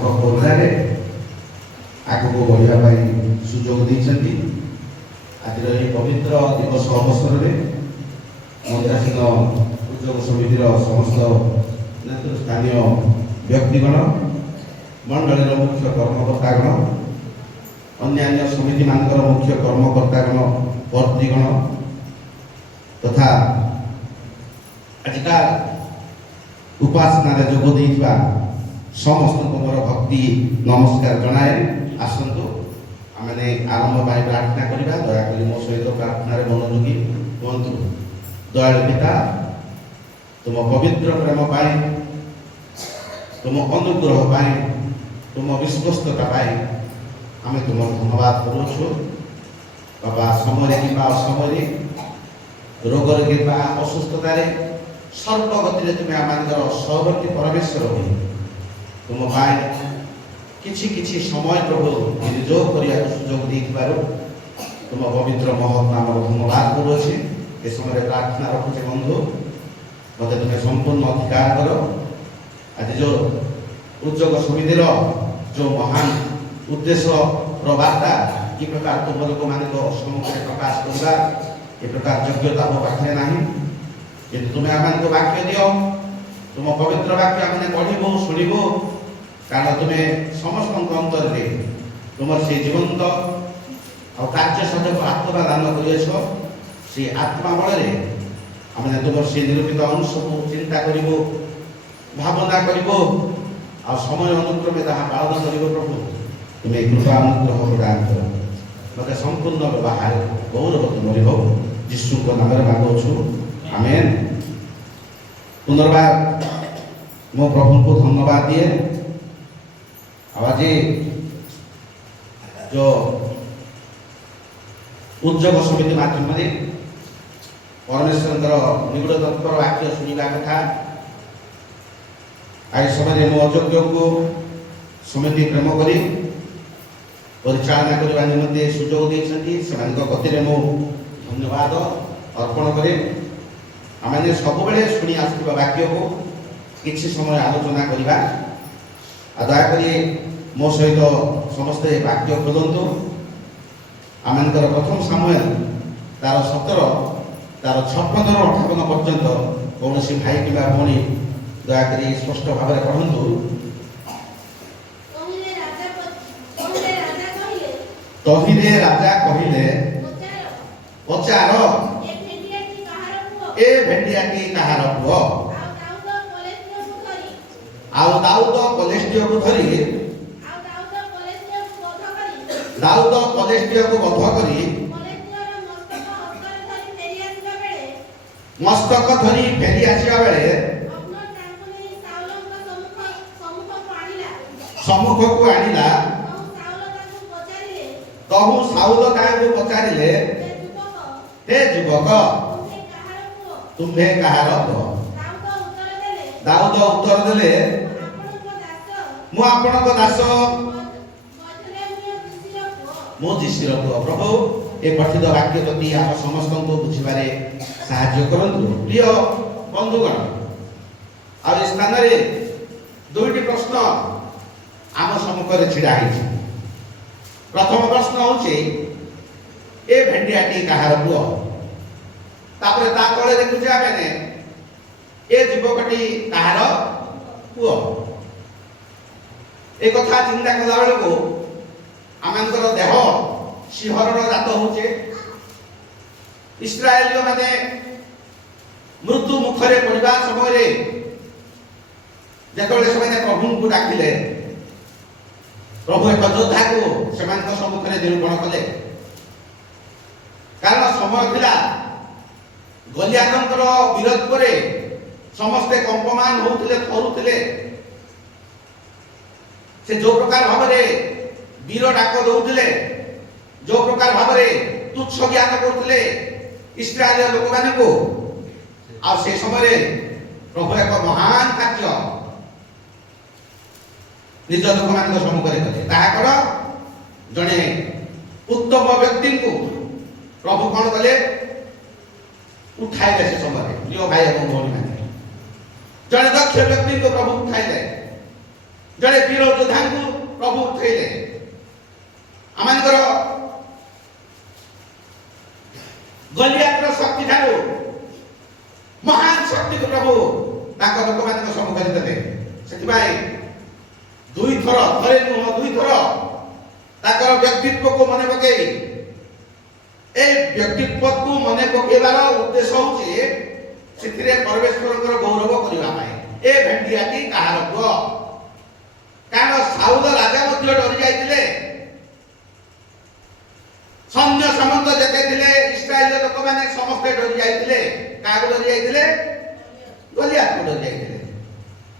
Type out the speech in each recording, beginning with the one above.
କରୋନାରେ ଆଗକୁ ବଢ଼ିବା ପାଇଁ ସୁଯୋଗ ଦେଇଛନ୍ତି। ଆଜିର ଏହି ପବିତ୍ର ଦିବସ ଅବସରରେ ମନ୍ଦିରାସୀନ ଉଦ୍ୟୋଗ ସମିତିର ସମସ୍ତ ନେତୃସ୍ଥାନୀୟ ବ୍ୟକ୍ତିଗଣ, ମଣ୍ଡଳୀର ମୁଖ୍ୟ କର୍ମକର୍ତ୍ତାଗଣ, ଅନ୍ୟାନ୍ୟ ସମିତିମାନଙ୍କର ମୁଖ୍ୟ କର୍ମକର୍ତ୍ତାଗଣ, କର୍ତ୍ରୀଗଣ ତଥା ଆଜିକା ଉପାସନାରେ ଯୋଗ ଦେଇଥିବା ସମସ୍ତଙ୍କୁ ମୋର ଭକ୍ତି ନମସ୍କାର ଜଣାଏ। ଆସନ୍ତୁ ଆମେ ଆରମ୍ଭ ପାଇଁ ପ୍ରାର୍ଥନା କରିବା। ଦୟାକରି ମୋ ସହିତ ପ୍ରାର୍ଥନାରେ ମନୋଯୋଗୀ ହୁଅନ୍ତୁ। ଦୟାଳୁ ପିତା, ତୁମ ପବିତ୍ର ପ୍ରେମ ପାଇଁ, ତୁମ ଅନୁଗ୍ରହ ପାଇଁ, ତୁମ ବିଶ୍ୱସ୍ତତା ପାଇଁ ଆମେ ତୁମ ଧନ୍ୟବାଦ କରୁଛୁ। ବାବା, ସମୟରେ କିମ୍ବା ଅସମୟରେ, ରୋଗରେ କିମ୍ବା ଅସୁସ୍ଥତାରେ, ସର୍ବଗତିରେ ତୁମେ ଆମମାନଙ୍କର ସହବର୍ତ୍ତୀ ପରମେଶ୍ୱର ହୋଇ ତୁମ ପାଇଁ କିଛି ସମୟ ପ୍ରଭୁ ନିଯୋଗ କରିବାକୁ ସୁଯୋଗ ଦେଇଥିବାରୁ ତୁମ ପବିତ୍ର ମହତ୍ ନାମର ଧନ୍ୟବାଦ କରୁଅଛି। ଏ ସମୟରେ ପ୍ରାର୍ଥନା ରଖୁଛେ ବନ୍ଧୁ, ମୋତେ ତୁମେ ସମ୍ପୂର୍ଣ୍ଣ ଅଧିକାର କର। ଆଜି ଯେଉଁ ଉଦ୍ୟୋଗ ସମିତିର ଯେଉଁ ମହାନ ଉଦ୍ଦେଶ୍ୟର ବାର୍ତ୍ତା କି ପ୍ରକାର ତୁମ ଲୋକମାନଙ୍କ ସମ୍ମୁଖରେ ପ୍ରକାଶ କରିବା, ଏ ପ୍ରକାର ଯୋଗ୍ୟତା ମୋ ପାଖରେ ନାହିଁ। କିନ୍ତୁ ତୁମେ ଆମମାନଙ୍କୁ ବାକ୍ୟ ଦିଅ, ତୁମ ପବିତ୍ର ବାକ୍ୟ ଆମେ ପଢ଼ିବୁ, ଶୁଣିବୁ। କାରଣ ତୁମେ ସମସ୍ତଙ୍କ ଅନ୍ତରରେ ତୁମର ସେ ଜୀବନ୍ତ ଆଉ କାର୍ଯ୍ୟ ସଜଗ ଆତ୍ମା ଦାନ କରିଅଛ। ସେ ଆତ୍ମା ବଳରେ ଆମେ ତୁମର ସେ ନିରୂପିତ ଅଂଶକୁ ଚିନ୍ତା କରିବୁ, ଭାବନା କରିବୁ, ଆଉ ସମୟ ଅନୁକ୍ରମେ ତାହା ପାଳନ କରିବ। ପ୍ରଭୁ, ତୁମେ କୃପା ଅନୁଗ୍ରହ ପ୍ରଦାନ କର। ମୋତେ ସମ୍ପୂର୍ଣ୍ଣ ବ୍ୟବହାର ଗୌରବ ତୁମରି ହଉ, ଯୀଶୁଙ୍କ ନାମରେ ମାଗୁଅଛୁ, ଆମେନ୍। ପୁନର୍ବାର ମୋ ପ୍ରଭୁଙ୍କୁ ଧନ୍ୟବାଦ ଦିଏ। ଆଉ ଆଜି जो उद्योग समिति माध्यम परमेश्वर निगूढ़ तत्पर वाक्य शुणा कथा आज समय मो अयोग्य को समिति प्रेम कर परिचालना करने निमंते सुजोग देती से गति मो धन्यवाद अर्पण करे। आम सब शुणी आसुवा वाक्य को किसी समय आलोचना करवा। दयाक मो सहित समस्ते वाक्य खोलतु। आमर प्रथम सामुएल तार 17 तार 56 ରୁ 58 पर्यंत कौन भाई कि भौणी दयाक स्पष्ट भाव में पढ़ु। तहिले राजा कहले पचार ए भेंडियाटी कहार पुओ। आउ दाऊद कलेस्टियो को धरी दाऊद कलेस्टियो को बध करी मस्तक धरी फेरी आसिया बेले सम्मुख को आनिला। कहू साउल ताकू पचारिले, हे युवक तुम्हे कहार पुओ। दाऊद उत्तर देले, मु आपणक दास मो जीशीर पुओ। प्रभु ए पठित वाक्य प्रति आप समस्त को बुझे साहाय्य करंतु। प्रिय बंधुगण, आ स्थान रे दुईटी प्रश्न आम सम्मुख छिड़ा है। प्रथम प्रश्न होचे ए भेंडियाटी कहार पुओ। तापरे ता तळे देखुचे आमे ए युवकटी कहार पुओ। ए कथा चिंता कला बेले को आमंकर देह शिहरण जात होचे। इस्राएलियो माने मृत्यु मुखरे पड़िबा समय जेतबेले से प्रभु को डाकिले, प्रभु एक योद्धा को सेमानक सम्मुखरे निरूपण कले। कारण समय थिला गलियानंकर विरोध करे समस्ते कंपमान होउथिले, थरुथिले। से जो प्रकार भाव में वीर डाक दौले, जो प्रकार भाव में तुच्छ ज्ञान करते इस्राएल लोक मान को, आ से समय प्रभु एक महान कार्य निज लोक मान सम्मुखें कले। कौन जड़े उत्तम व्यक्ति को प्रभु कौन कले उठाइले। से समय प्रिय भाई और भौणी मैंने जड़े दक्ष व्यक्ति को प्रभु उठाइले। जड़े वीर योद्धा को प्रभु उठेले आमर गलियात शक्ति ठारू महान शक्ति को प्रभु लोक मान सम्मुखରେ देले ସେଥିପାଇଁ दुई थर थरे नुह दुई थर ताकर व्यक्तित्व को मने पकई ए व्यक्तित्व को मने पकेबार उद्देश्य होची सिथिरे परमेश्वरकर गौरव करिवा पाए ए भेंडियाटी कहार पुओ कारण साउल राजा मध्य डरी जाइतिले सैन्य सामंत जेते थिले इस्राएल लोक माने समस्त डरी जाइतिले कागो डरी जाइतिले गलियात को डरी जाइतिले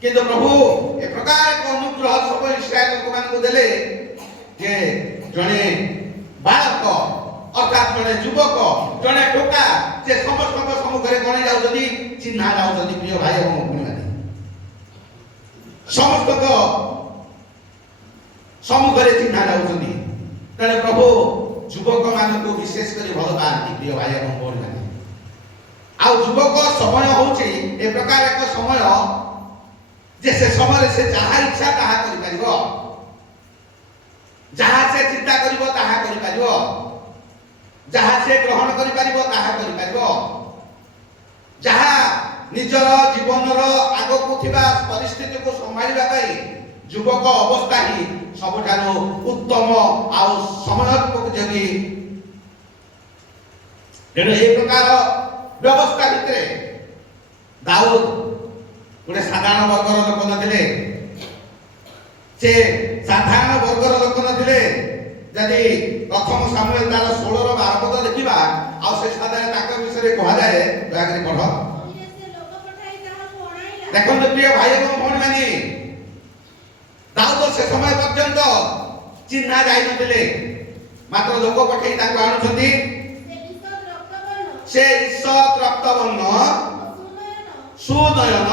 किंतु प्रभु ए प्रकार को अनुग्रह सब इस्राएल लोक मान को देले जे जने बालक अर्थात जने युवक जने टोका जे समस्त सम्मुखरे गणे जाउछथि चिन्हा जाउछथि प्रिय भाई एवं भौणी माने समस्त सम्मुखरे चिन्हा जाउछथि तने प्रभु युवक मान को विशेष करी भल पाती प्रिय भाई एवं भौणी माने आ युवक समय होछि ए प्रकार एक समय जे से समय से जहा इच्छा ताहा करि परिबो जहा से चिंता करिबो ताहा करि परिबो जहा से ग्रहण करि परिबो ताहा करि परिबो जहा निजर जीवनर आगो को थिबा परिस्थिति को संभाळिबा पई युवक अवस्था ही सबठारो उत्तम आ समयोपयोगी एनो ए प्रकार व्यवस्था भितरे दाऊद गोटे साधारण वर्गर लोक नथिले से साधारण वर्गर लोक नथिले जदि प्रथम सामुएल तार 16 रो 12 पद देखिबा आ से साधारण ताक विषय कहा जाए दयाकरी पढ देखो प्रिय भाई एवं भौणी माने दाऊद से समय पर्यंत चिन्हा जाई नथिले मात्र लोक पठेई ताको आनुछथि से ईश्वर रक्तवर्ण सुनयन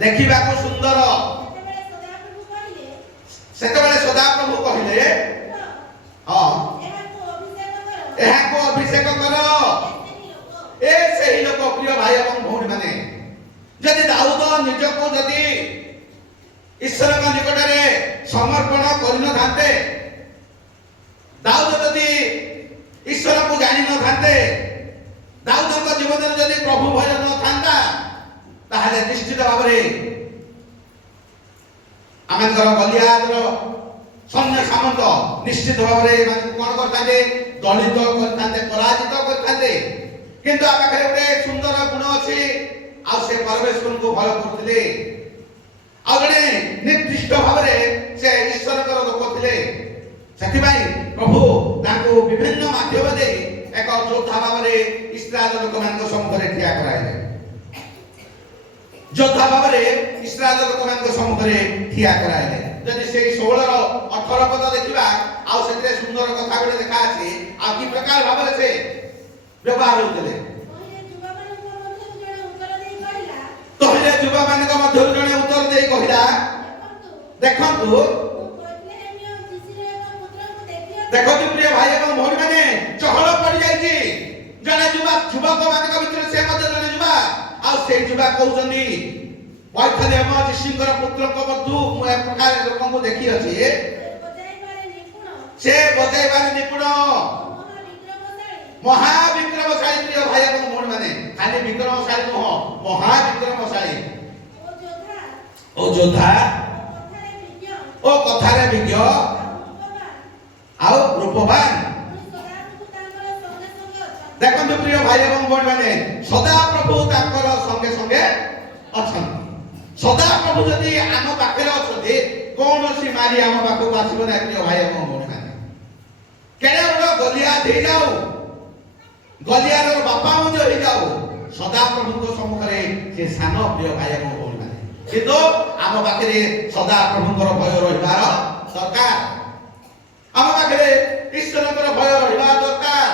देखिबा को सुंदर सेतबेले सदा प्रभु कहिले हां एहा को अभिषेक करो ए सेही लोक प्रिय भाई एवं भौणी माने यदि दाऊद निज को यदि ईश्वर का निकट में समर्पण करन थाते दाऊद यदि ईश्वर को जानि न थाते दाऊद का जीवन में यदि प्रभु भय न थांता ताहले निश्चित भाव रे आमंकर गलियात रो सैन्य सामंत निश्चित भाव रे कोन करताते दलित करताते पराजित करताते किंतु आ पाखरे गोटे सुंदर गुण अछि आ से परमेश्वर को भय करथिले आ गने निर्दिष्ट भाव रे से ईश्वर कर लोक थिले सेति भाई प्रभु ताको विभिन्न माध्यम दे एक योद्धा भाव रे इस्राएल लोक मान को सम्मुखरे ठिया कराइले योद्धा भाव रे इस्राएल लोक मान को सम्मुखरे ठिया कराइले जदि से 16 रो 18 पद देखिबा आ सेते सुंदर कथा गुडे देखा अछि आ कि प्रकार भाव रे से व्यवहार होतले तहिले युवा मान को मध्य जने उत्तर देई कहिला देखंतु देखो प्रिय भाई एवं भौणी माने चहल पड़ी जाईची जने युवक मान को भितर से मध्य जने युवा आ से युवा कहउचंदी पैथले हम ऋषिकर पुत्र को बधु मु ए प्रकार लोक को देखि अछि से बजाइबार निपुण महाविक्रमशाली प्रिय भाई एवं भौणी माने खाली विक्रमशाली नुह महाविक्रमशाली ओ योद्धा ओ कथारे विज्ञ आउ रूपवान देखो प्रिय भाई एवं भौणी माने सदा प्रभु ताकर संगे संगे अछन सदा प्रभु जदि आम पाखरे अछथि कोनोसी मारी आम पाखो आसीबो ना प्रिय भाई एवं भौणी माने केडे बड़ गलियात हे जाऊ गलियार बापा मध्य हे जाऊ सदा प्रभु को सम्मुखरे से सान प्रिय भाई एवं भौणी माने किंतु आम पाखरे सदा प्रभुଙ୍କର भय रहिबार दरकार आम पाखरे ईश्वरଙ୍କର भय रहिबा दरकार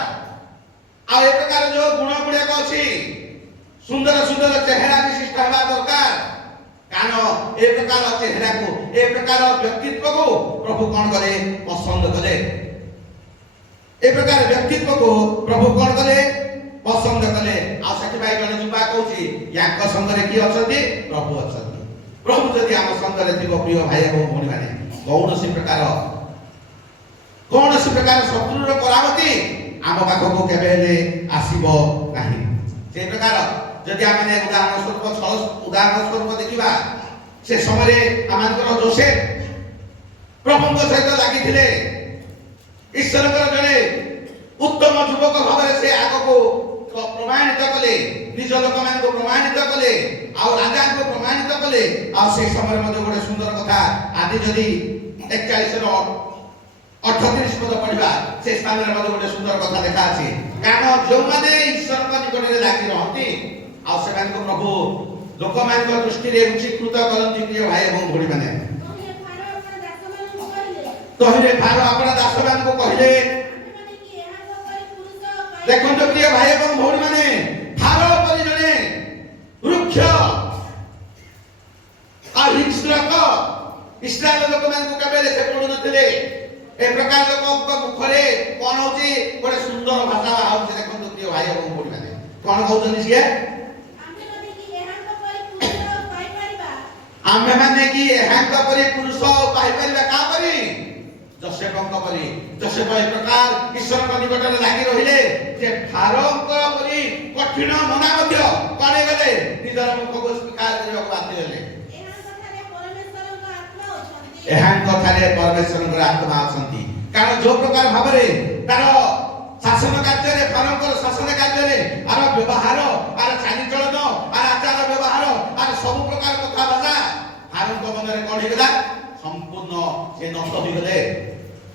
आ ए प्रकार जो गुण गुड़िया अछि सुंदर सुंदर चेहरा विशिष्ट हेबा दरकार कारण ए प्रकार चेहरा को ए प्रकार व्यक्तित्व को प्रभु कोन करे पसंद करे ए प्रकार व्यक्तित्व को प्रभु कोन करे पसंद करे आ सति भाई जने जुबा कहूची याक संगरे की अछथि प्रभु अछथि प्रभु जदि आम संगरे थी प्रिय भाई और भौणी मैंने कौन सी प्रकार शत्रुर करामती आम पाखक केबे आसीबो नाही। से प्रकार जदि आमे उदाहरण स्वरूप देखिबा से समय आमंकर जोसेफ प्रभु सहित लगी ईश्वर जड़े उत्तम युवक भाव से आग को प्रमाणित कले निज लोक मान को प्रमाणित कले राजा को प्रमाणित कले से समय गोटे सुंदर कथा आदि जदि 41 38 पद पढ़ा से स्थान में गोटे सुंदर कथा देखा अच्छे कारण जो मैंने ईश्वर निकट में लगी रहती से प्रभु लोक मान दृष्टि में उच्चीकृत करती प्रिय भाई और भौणी मैंने तहिरे फारो अपना दास मान को कहले देखो तो प्रिय भाई और भौणी मैंने फारो परि जने वृक्ष और हिंस्रक इस्राएल लोक मान को केबे से पढु नथिले ए प्रकार लोक मुखरे कोन होची गोटे सुंदर भाषा आउछ देखो तो प्रिय भाई और भौणी मैंने कोन कहउछन सिए आमे माने कि एहांक परि पुरुष पाई परिबा का परि जोसेफक परि जोसेफ ए प्रकार ईश्वर को निकट में लागि रहिले जे फारोक परि कठिन मना मध्य कने गले निजर मुख को स्वीकार करबा बाध्य हेले एहांक थारे परमेश्वर आत्मा अछंती कारण जो प्रकार भाबरे तार शासन कार्य रे फारोक शासन कार्य रे आर व्यवहार आर चाली चलन आर आचार व्यवहार आर सब प्रकार कथा भाषा फारोक मन रे कोन हेगला संपूर्ण से नष्ट हो गले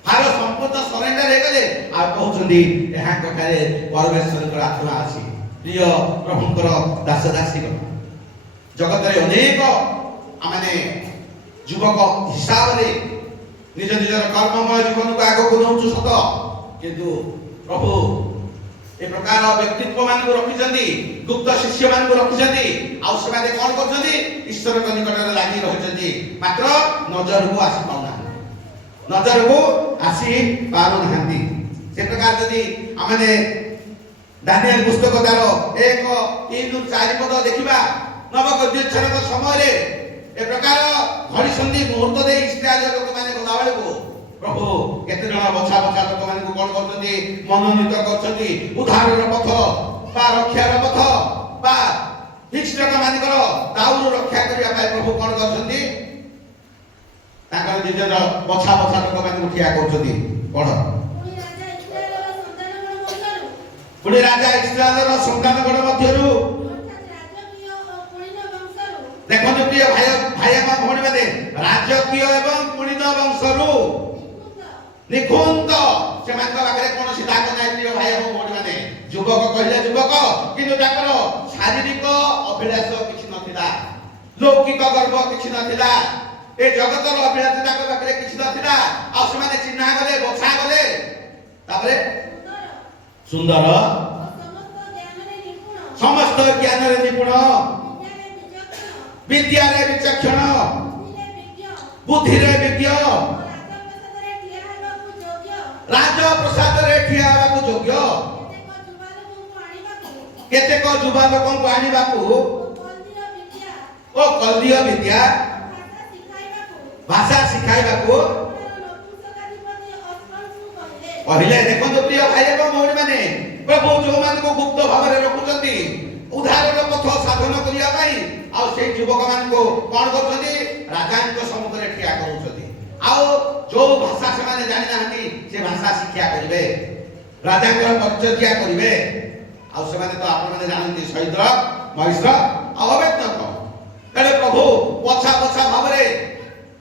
फारो संपूर्ण सरेंडर हे गले आ कहउछंदी एहा कथारे परमेश्वर आत्मा अछि प्रिय प्रभुकर दास दासी जगत रे अनेक आमाने युवक हिसाब रे निज निजर कर्ममय जीवन को आगो को नउछु सत किंतु प्रभु ए प्रकार व्यक्तित्व मान को रखिजंदी गुप्त शिष्य मान को रखिजंदी आ से माने कोन करजंदी ईश्वर के निकट रे लागि रहिजंदी मात्र नजर को आसी पाउना नजर को आसी पारु नहंती से प्रकार यदि आमने दानिएल पुस्तक तार 1:3-4 पद देखिबा नवगद्योच्छन को समय रे ए प्रकार घड़ी संधि मुहूर्त दे इस्राएल लोक माने गला बेले को प्रभु केते जण बछा बछा लोक माने को कोन करछंती मनोनीत करछंती उद्धारर पथ बा रक्षार पथ बा हिंस्रक मानकर दाऊर रक्षा करिया पाए प्रभु कोन करछंती ताकर निजर बछा बछा लोक माने उठिया करछंती पढ पुणी राजा इस्राएलर संतान गण मध्यरु देखो प्रिय भाई भौणी मैंने राजकीय एवं पुणित वंशरु निकुंत से कौन दाग ना प्रिय भाई और भौणी मैंने युवक कहले युवक किंतु ताकर शारीरिक अभिलाष किछि नथिला लौकिक गर्व किछि नथिला ए जगतर अभिलाष ताकर पाखरे किछि नथिला आ से माने चिन्हा गले बछा गले तापरे सुंदर समस्त ज्ञान रे निपुण विद्या रे विचक्षण बुद्धि रे विज्ञ राज प्रसाद रे ठिया बाकू योग्य केते को जुबा लोकन को आनी बाकू ओ कल्दिय विद्या भाषा सिखाई बाकू पहिले देखो तो प्रिय भाई और भौणी माने प्रभु जो मान को गुप्त भाव रे रखुचंती उद्धारर पथ साधन करिया पाई आ से युवक मान को कोन करछंती राजांक सम्मुख रे ठिया करूछंती आ जो भाषा से माने जानि नाहंती से भाषा शिक्षा करिवे राजांक परिचय किया करिवे आ से माने तो आपण माने जानंती शहीद्र महिष्र अवेत्तक तले प्रभु पछा पछा भाव रे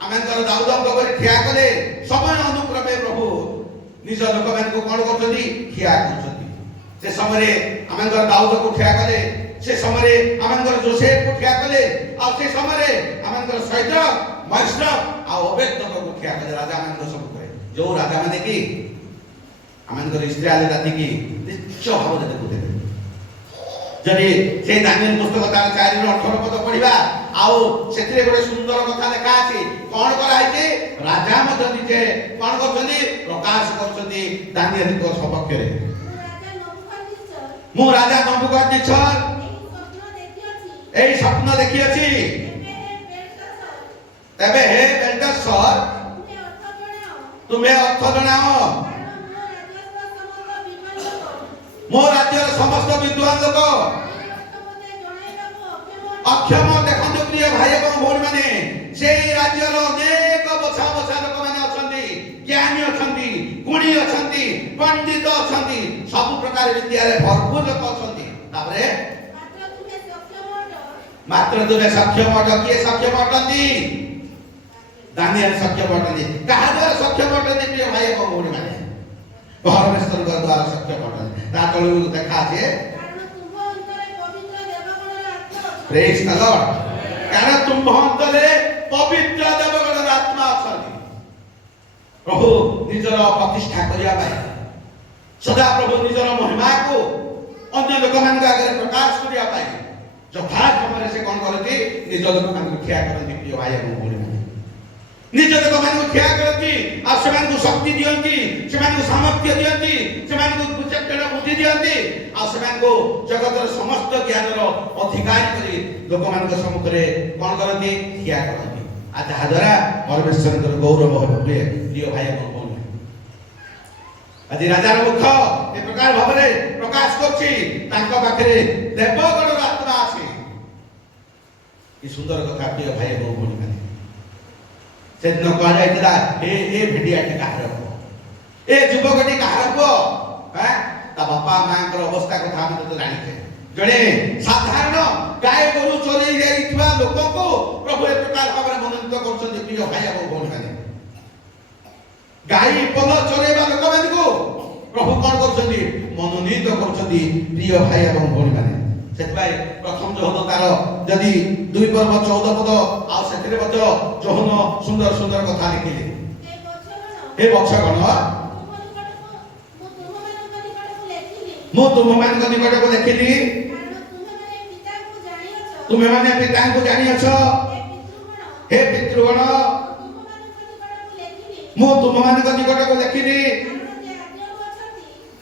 आमेनकर दाऊदक पर ठिया कले समय अनुक्रमे प्रभु निज लोक मान को कोन करछंती ठिया करछंती से समय आमेनकर दाऊद को ठिया कले से समय आमेनकर जोसेफ को ठिया कले आ से समय आमेनकर शहीद्र महिष्र आ अवेत्तक को ठिया कले राजा आमेनकर सब करे जो राजा माने की आमेनकर इस्राएल जाति की निश्चय भाव दे देखुते जदि से दानिएल पुस्तक तार 4:18 पद पढिबा आउ सेथिरे गोटे सुंदर कथा देखा अछि कोन करा आइछि राजा मते निजे कोन करछन्ती प्रकाश करछन्ती दानिएल को सपक्ष रे मु राजा नबुकदनेस्सर एई स्वप्न देखि अछि तेबे हे बेल्टेशर तुम्हें अर्थ जनाओ मो राज्यर समस्त विद्वान लोक अक्षम देखंतु प्रिय भाई एवं भौणी माने से राज्यर अनेक बछा बछा लोक माने अछंती ज्ञानी अछंती गुणी अछंती पंडित अछंती सब प्रकार विद्या रे भरपूर लोक अछंती तापरे मात्र तुम्हें सक्षम अट किए सक्षम अटंती दानियल सक्षम अटंती कहा द्वारा सक्षम अटंती प्रिय भाई एवं भौणी माने परमेश्वर द्वारा सक्षम अटंती ता तळु देखा जे प्रेज द लॉर्ड कारण तुम अंतरे पवित्र देवगणर आत्मा अछंती प्रभु निजर प्रतिष्ठा करिया पाए सदा प्रभु निजर महिमा को अन्य लोक मान आगे प्रकाश करिया पाए यथा समय से कौन करती निज लोक मान ठिया करती प्रिय भाई एवं भौणी माने निज लोक मान ठिया करती आ सेमान को शक्ति दियंती सेमान को सामर्थ्य दियंती सेमान को विचक्षण बुद्धि दियंती आ सेमान को जगतर समस्त ज्ञान रो अधिकारी करी लोक मान के सम्मुख रे कौन करती ठिया करती आ जहा द्वारा परमेश्वर गौरव होबे प्रिय भाई एवं भौणी आज राजार मुख ए प्रकार भाबरे प्रकाश करछि तांका पाखरे देवगणर आत्मा अछि कि सुंदर कथा प्रिय भाई एवं भौणी माने से दिन कह जाइतिला ए भेडियाटी कहार ए युवकटी कहार को हैं ता बापा मांकर अवस्था कथा हम तो जानिते जणे साधारण गाय गोरु चोरी जाइथिबा लोक को प्रभु ए प्रकार भाबरे मनोनीत करछन प्रिय भाई एवं भौणी माने गाय पल चोरेबा लोक माने को प्रभु कोन करछन मनोनीत करछन प्रिय भाई एवं भौणी माने सेतबाई प्रथम जोहन तार जदि 2 पर्व 14 पद आ सेतिरे बच जोहन सुंदर सुंदर कथा लिखिले हे बक्षगण मो तुम मान को निकट को लिखिली तुम्हें माने पिता को जानि अछ हे पितृगण मो तुम मान को निकट को लिखिली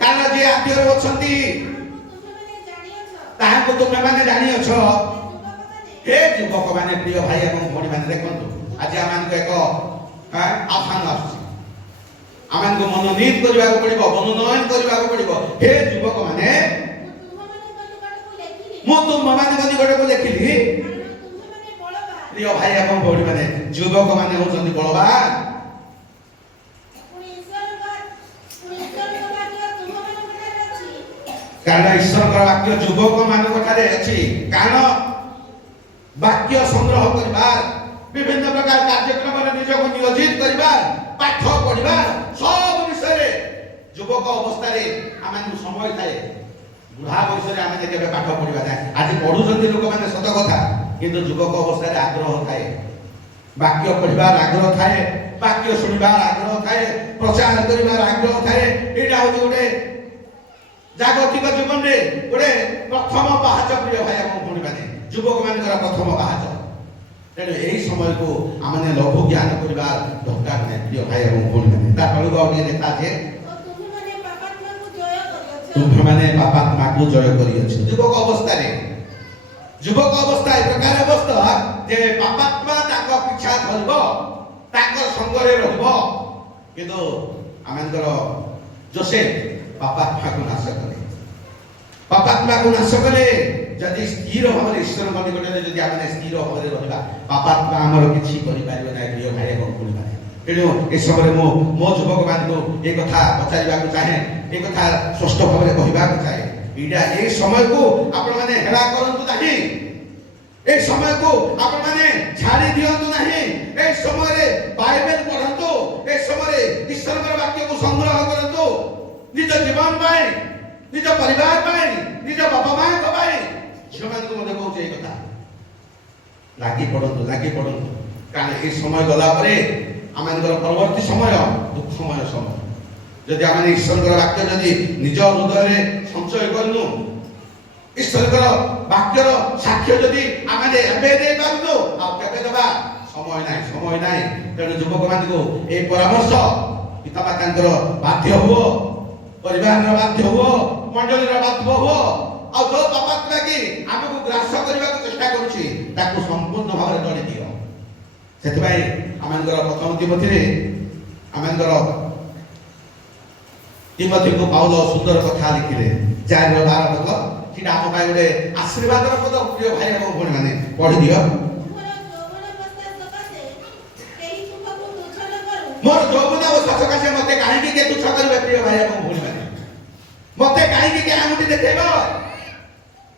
कारण जे आद्यर अछंती ताहाको तुमे माने जानि अछ हे युवक माने प्रिय भाई एवं भौणी माने देखंतु आज आमान को एक आह्वान आछि आमान को मनोनीत करबा को पड़िबो मनोनयन करबा को पड़िबो हे युवक माने मो तुम माने गनि गडे को लेखिली प्रिय भाई एवं भौणी माने युवक माने होचंदी बलवान कारण ईश्वर का वाक्य युवक मान ठारे अछि कारण वाक्य संग्रह करिबार विभिन्न प्रकार कार्यक्रम रे निज को नियोजित करिबार पाठ पढिबार सब विषय रे युवक अवस्था रे आमान समय थाए बुढ़ा बयस रे आमे केबे पाठ पढिबा थाए आज पढुचंती लोक माने सत कथा किंतु युवक अवस्था रे आग्रह थाए वाक्य पढिबार आग्रह थाए वाक्य सुनिबार आग्रह थाए प्रचार करिबार आग्रह थाए एटा हो गोटे जागतिक जीवन रे गोटे प्रथम पाहाच प्रिय भाई एवं भौणी माने युवक मानकर प्रथम पाहाच तेणु एही समय को आमने लघु ज्ञान करिबार दरकार नै प्रिय भाई एवं भौणी माने ता तळु गाउनी देखा जे तुम्हे माने पापात्मा को जय करियछि युवक अवस्था रे युवक अवस्था ए प्रकार अवस्था जे पापात्मा ताको पिछा धरबो ताको संग रे रहबो किंतु आमनकर जोसेफ पापात्मा को नाश करे पापात्मा को नाश करे जदि स्थिर भाव ईश्वर निकटने जदि आमे स्थिर भाव रहिबा पापात्मा हमर किछि करि पारिबो नै प्रिय भाई एवं भौणी माने तेणु ए समय मो युवक मान को ए कथा पचारिबा को चाहे ए कथा स्पष्ट भाव रे कहिबा को चाहे इडा ए समय को आपण माने हेला करंतु नाही ए समय को आपण माने छाड़ी दियंतु नाही ए समय रे बाइबल पढंतु ए समय रे ईश्वर वाक्य को संग्रह करंतु निज जीवन पाए निज परिवार पाए निज बापा मां को पाए झियो मान को मते कहू ए कथा लागी पडंतु कारण ए समय गला परे आमानकर परवर्ती समय दुखमय समय जदि आमाने ईश्वरकर वाक्य जदि निज हृदय रे संचय करनु ईश्वरकर वाक्यर साक्ष्य जदि आमाने एबे दे पारनु आ केबे देबा समय नाही तेणु युवक मान को ए परामर्श पिता मातांकर बाध्य हो परिवार रा बाध्य हो मंडली रा बाध्य हो आ जो पापात्मा की हमको ग्रास करबा को चेष्टा करूची ताको संपूर्ण भाव रे तोड़ी दियो ସେଥିପାଇଁ ଆମମାନଙ୍କର ପ୍ରଥମ ତିମୋଥୀରେ ଆମମାନଙ୍କର ତିମୋଥୀକୁ ପାଉଲ ସୁନ୍ଦର କଥା ଲେଖିଲେ 4:12 ପଦ। ସେଟା ଆମ ପାଇଁ ଗୋଟେ ଆଶୀର୍ବାଦର ପଦ। ପ୍ରିୟ ଭାଇ ଏବଂ ଭଉଣୀମାନେ ପଢିଦିଅ। ମୋର ଯୌବନ ଅବସ୍ଥା ସକାଶେ ମତେ କାହିଁକି କିଏ ତୁଚ୍ଛ କରିବେ? ପ୍ରିୟ ଭାଇ ଏବଂ ଭଉଣୀମାନେ, ମତେ କାହିଁକି କିଏ ଆଙ୍ଗୁଠି ଦେଖେଇବ?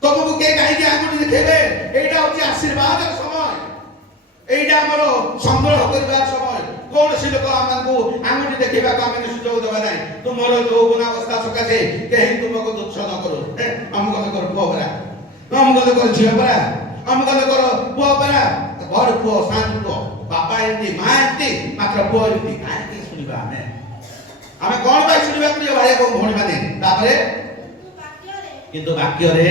ତମକୁ କିଏ କାହିଁକି ଆଙ୍ଗୁଠି ଦେଖେଇବେ? ଏଇଟା ହଉଛି ଆଶୀର୍ବାଦର ସମୟ। এইটা আমার সংগ্রহ করিবার সময়। কৌশি লোক আমাকে আঙুঠি দেখিবা আমি সুযোগ দেবা নাই। তোমার যৌবন অবস্থা সকাশে কেহি তোমাকে তুচ্ছ ন করু। অমুক লোকর পুয় পরা, অমুক লোকর ঝিও পরা, অমুক লোকর পুয় পরা, বড় পুয় সান পুয়, বাপা এমতি মা এমতি মাত্র পুয় এমতি। কাহিঁকি শুনিবা আমি? আমি কোন পাই শুনিবা প্রিয় ভাই এবং ভৌণী মানে? তারপরে কিন্তু বাক্যরে,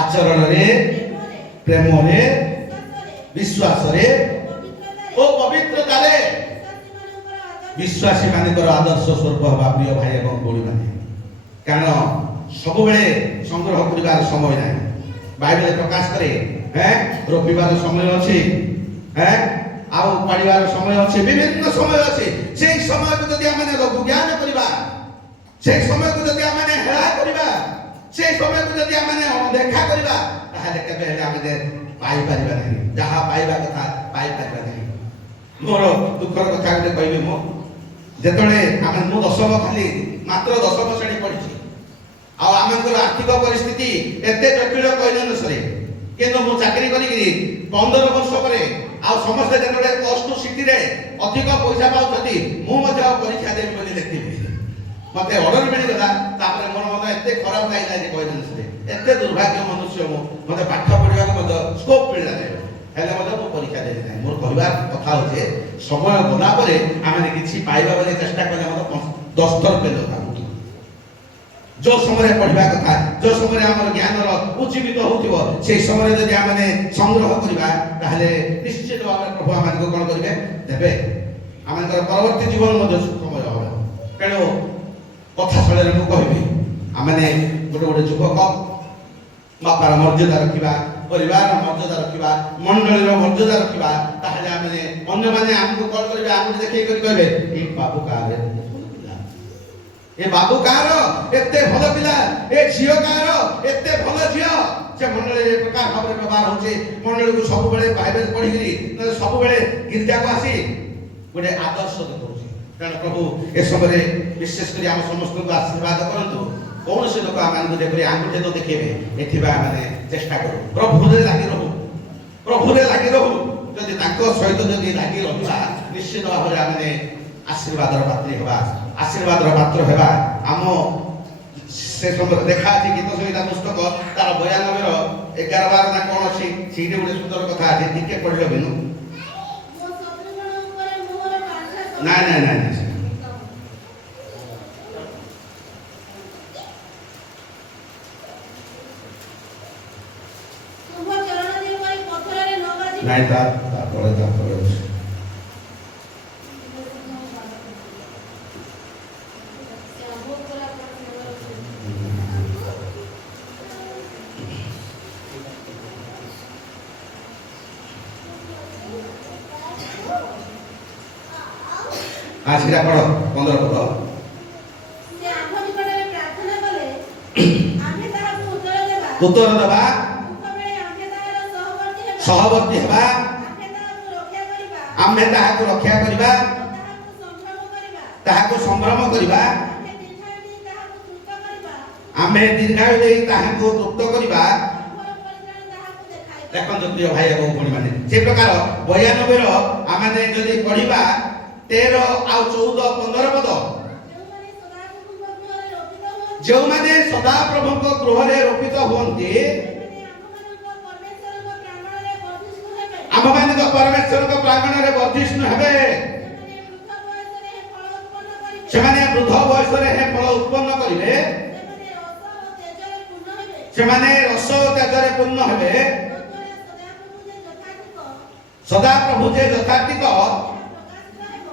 আচরণরে, প্রেমরে, विश्वासरे ओ पवित्रतारे विश्वासी मानकर आदर्श स्वरूप हवा। प्रिय भाई एवं भौणी माने, कारण सब बेले संग्रह करिवार समय नै। बाइबल प्रकाश करे रोपिबार समय अछि, आउ पढ़िबार समय अछि, विभिन्न समय अछि। सेही समय को जदि आमे लघु ज्ञान करिबा, सेही समय को जदि आमे हेळा करिबा, सेही समय को जदि आमे अनदेखा करिबा, ताहाले केबे हेले आमे पाई पारिबा नहीं। जहाँ पाइबा कथा पाई पारिबा नहीं। मोर दुखर कथा गोटे कहबी मो जेतले आमे मु दशम खाली मात्र दशम श्रेणी पढ़ी आ आमकर आर्थिक परिस्थिति एते जटिल कहले न सरे। किंतु मु चाकरी करी 15 वर्ष परे आ समस्त जेतले प्लस 2 सिटी रे अधिक पैसा पाउछथि मु मते परीक्षा देबी बोली लेखिबी। मते ऑर्डर मिली गला। तापर मोर मन एते खराब लागला जे कहले न सरे। एते दुर्भाग्य मनुष्य मु मते पाठ पढिबा मते स्कोप मिलला नै। हेले मते मु परीक्षा देबी नै। मोर कहबार कथा होचे समय गला परे आमे किछि पाइबा बोली चेष्टा करले मते 10 थर पेलो था। जो समय पढ़िबा कथा, जो समय हमर ज्ञानर उज्जीवित होतिबो, सेही समय जदि आमे संग्रह करिबा ताहले निश्चित भाबे प्रभु आमे कोन करिवे देबे। आमेकर परवर्ती जीवन मते सुखमय होबो। केनो कथा छळे मु कहबी आमे गोटे गोटे युवक बापार मर्यादा रखिबा, परिवार मर्यादा रखिबा, मंडलीर मर्यादा रखिबा, ताहले आमे अन्य माने हमको कॉल करिबा, हमको देखै करि कहबे ए बाबू कारे, ए बाबू कार एते भलो पिला, ए झियो कार एते भलो झियो। से मंडली रे प्रकार भाबरे व्यवहार होचे। मंडली को सब बेले बाइबल पढी करी न सब बेले गिरजा को आसी गोटे आदर्श देखौची। कारण प्रभु ए समय विशेष करी हम समस्त को आशीर्वाद करंतु। कौन से लोक आमान को देखि आंगुठे तो देखेबे एथिबा माने चेष्टा करू। प्रभु रे लागि रहू, प्रभु रे लागि रहू। जदि ताको सहित जदि लागि रहबा निश्चित भाबरे आमे आशीर्वादर पात्र हेबा, आशीर्वादर पात्र हेबा। आम से समय देखा अछि गीत संहिता पुस्तक तार 92 रो 11 ना कोन अछि सीडी गोटे सुंदर कथा अछि। टिके पढिलो बिनु नाय नाय नाय नाय ता परे आशीरा पढ़ो 15 पद। से आम निकटरे प्रार्थना कले आमे ताहाकु उत्तर देबा, उत्तर देबा, दुख बेले आमे ताहार सहवर्ती हेबा, सहवर्ती हेबा, आमे ताहाकु रक्षा करिबा, ताहाकु संभ्रम करिबा, आमे दीर्घायु देई ताहाकु तृप्त करिबा। देखो प्रिय भाई एवं भौणी माने से प्रकार 92 रो आमे जदि पढिबा 13 आउ 14 15 पद। जो माने सदा प्रभु को गृह रे रोपित होंती आम माने को परमेश्वर को प्रांगण रे वर्धिष्णु हेबे। से माने वृद्ध वयस रे हे फल उत्पन्न करिवे, से माने रस त्याग रे पूर्ण हेबे। सदा प्रभु जे यथार्थिक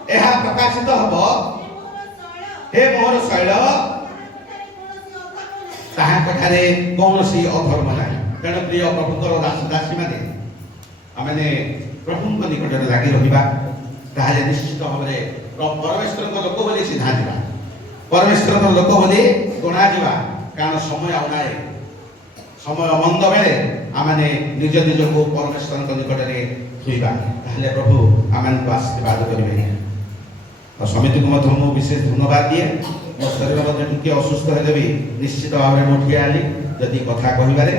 एहा प्रकाशित हबो। हे मोहर शैल ताहा कठारे कौनसी अधर्म नाही। तेणु प्रिय प्रभुकर दास दासी माने आमे ପ୍ରଭୁଙ୍କ ନିକଟରେ ଲାଗି ରହିବା, ତାହେଲେ ନିଶ୍ଚିତ ଭାବରେ ପରମେଶ୍ୱରଙ୍କ ଲୋକ ବୋଲି ଚିହ୍ନା ଯିବା, ପରମେଶ୍ୱରଙ୍କ ଲୋକ ବୋଲି ଗଣାଯିବା। କାରଣ ସମୟ ଆଉନାଏ, ସମୟ ମନ୍ଦ ବେଳେ ଆମେ ନିଜ ନିଜକୁ ପରମେଶ୍ୱରଙ୍କ ନିକଟରେ ଥୋଇବା, ତାହେଲେ ପ୍ରଭୁ ଆମମାନଙ୍କୁ ଆଶୀର୍ବାଦ କରିବେ। ଆଉ ସମିତିକୁ ମଧ୍ୟ ମୁଁ ବିଶେଷ ଧନ୍ୟବାଦ ଦିଏ। ମୋ ଶରୀର ମଧ୍ୟ ଟିକେ ଅସୁସ୍ଥ ହେଲେ ବି ନିଶ୍ଚିତ ଭାବରେ ମୁଁ ଠିଆ ହେଲି। ଯଦି କଥା କହିବାରେ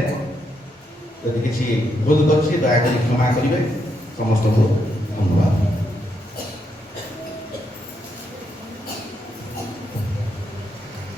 ଯଦି କିଛି ଭୁଲ କରିଛି ଦୟାକରି କ୍ଷମା କରିବେ। ସମସ୍ତଙ୍କୁ ଧନ୍ୟବାଦ।